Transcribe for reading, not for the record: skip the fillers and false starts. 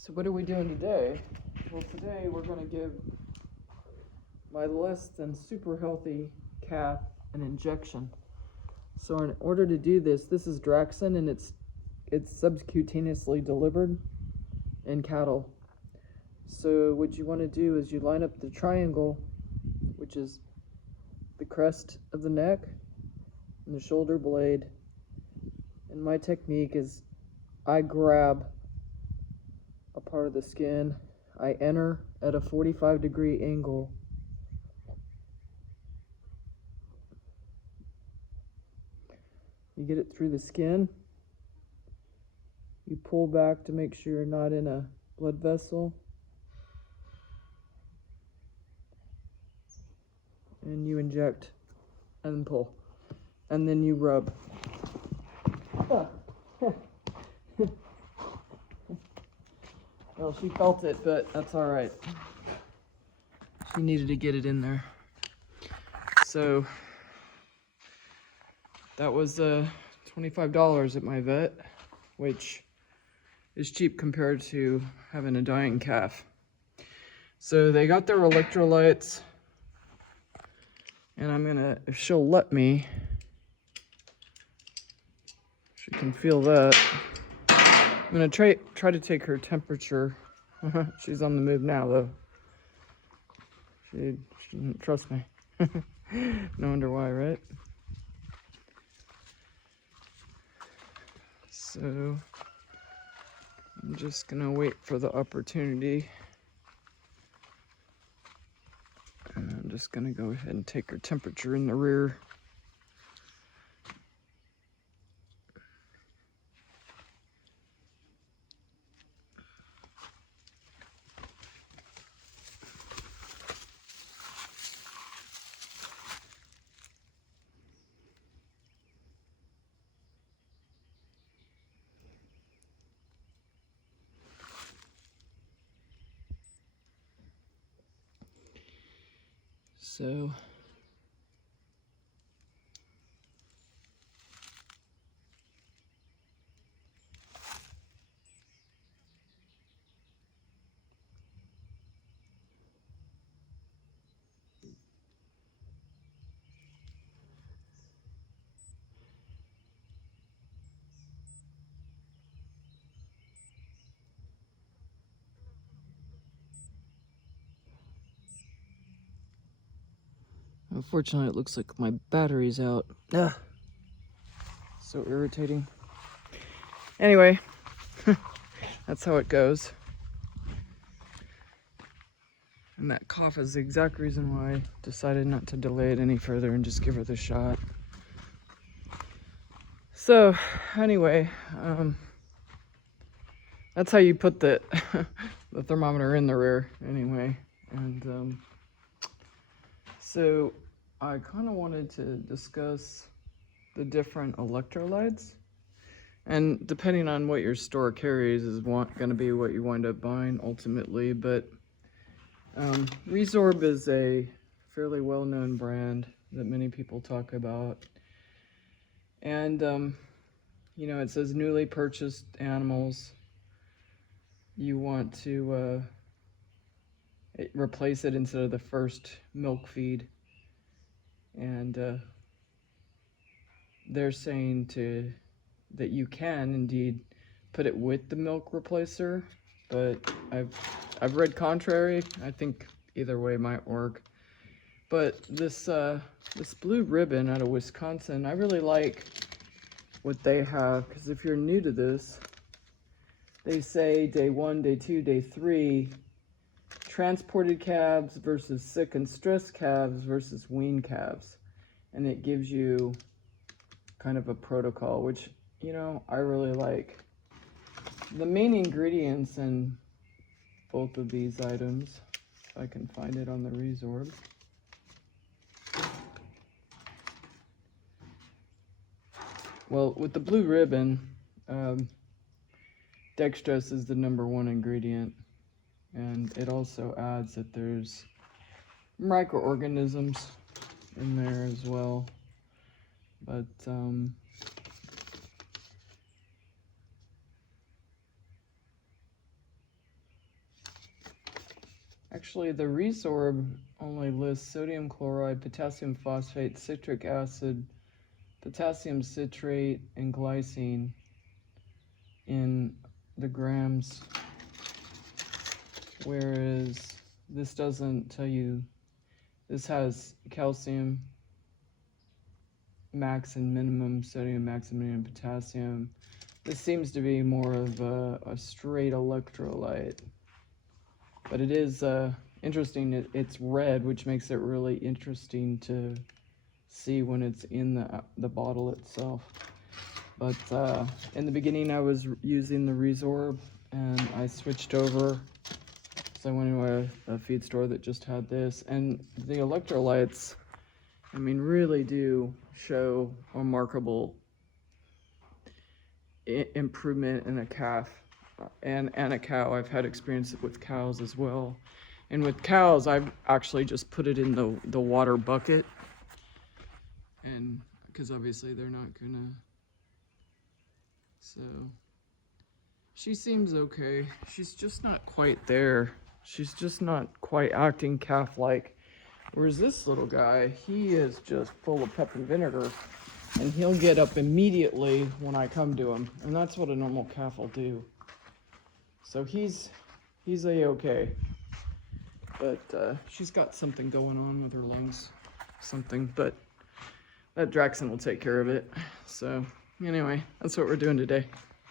So what are we doing today? Well, today we're going to give my less than super healthy calf an injection. So in order to do this, this is Draxin, and it's subcutaneously delivered in cattle. So what you want to do is you line up the triangle, which is the crest of the neck and the shoulder blade. And my technique is I grab a part of the skin, I enter at a 45-degree angle, you get it through the skin, you pull back to make sure you're not in a blood vessel, and you inject and pull, and then you rub. Well, she felt it, but that's all right. She needed to get it in there. So that was $25 at my vet, which is cheap compared to having a dying calf. So they got their electrolytes, and I'm gonna, if she'll let me, she can feel that. I'm gonna try to take her temperature. She's on the move now, though. She doesn't trust me. No wonder why, right? So I'm just gonna wait for the opportunity. And I'm just gonna go ahead and take her temperature in the rear. So unfortunately, it looks like my battery's out. Ah, so irritating. Anyway, that's how it goes. And that cough is the exact reason why I decided not to delay it any further and just give her the shot. So, anyway, that's how you put the the thermometer in the rear, anyway. And so I kind of wanted to discuss the different electrolytes, and depending on what your store carries is going to be what you wind up buying ultimately. But Resorb is a fairly well-known brand that many people talk about, and you know, it says newly purchased animals, you want to replace it instead of the first milk feed. And they're saying that you can indeed put it with the milk replacer, but I've read contrary. I think either way might work. But this Blue Ribbon out of Wisconsin, I really like what they have, because if you're new to this, they say day 1, day 2, day 3, transported calves versus sick and stressed calves versus weaned calves. And it gives you kind of a protocol, which, you know, I really like. The main ingredients in both of these items, if I can find it on the Resorb. Well, with the Blue Ribbon, dextrose is the #1 ingredient, and it also adds that there's microorganisms in there as well. But Actually, the Resorb only lists sodium chloride, potassium phosphate, citric acid, potassium citrate, and glycine in the grams, whereas this doesn't tell you. This has calcium max and minimum, sodium max and minimum, potassium. This seems to be more of a straight electrolyte, but it is interesting. It's red, which makes it really interesting to see when it's in the bottle itself. But in the beginning, I was using the Resorb, and I switched over. So I went into a feed store that just had this, and the electrolytes, I mean, really do show a remarkable improvement in a calf and a cow. I've had experience with cows as well. And with cows, I've actually just put it in the water bucket, and because obviously they're not gonna. So she seems okay. She's just not quite there. She's just not quite acting calf-like. Whereas this little guy, he is just full of pep and vinegar, and he'll get up immediately when I come to him, and that's what a normal calf will do. So he's a-okay, but she's got something going on with her lungs, something, but that Draxon will take care of it. So anyway, that's what we're doing today.